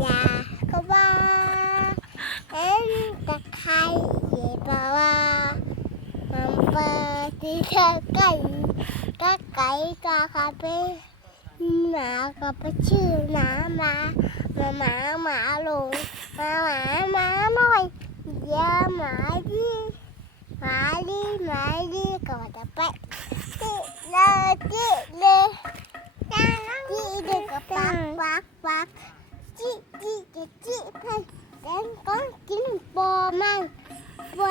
อยากก็ว่าเอ็นตะไคร้เย็บว่ามันเปิดที่เธอไก่ก็ไก่ก็คาเฟ่หมาก็ไปชื่อหมาหมาลงหมาหน่อยเยอะหมาดีก็จะไปจิเลยจิเลยก็ปักจิเพื่อนเล่นก็กินปอมั่งเว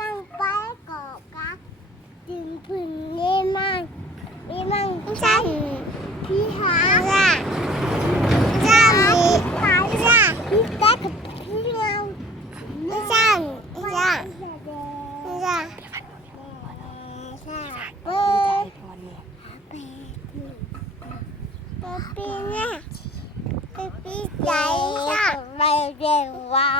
มั่งไปก็กักจึงพึ่งเล่มั่งจันพี่หาจันพี่แป๊กกับพี่เราจันปีเนี่ยปีใจไปเร็วว่า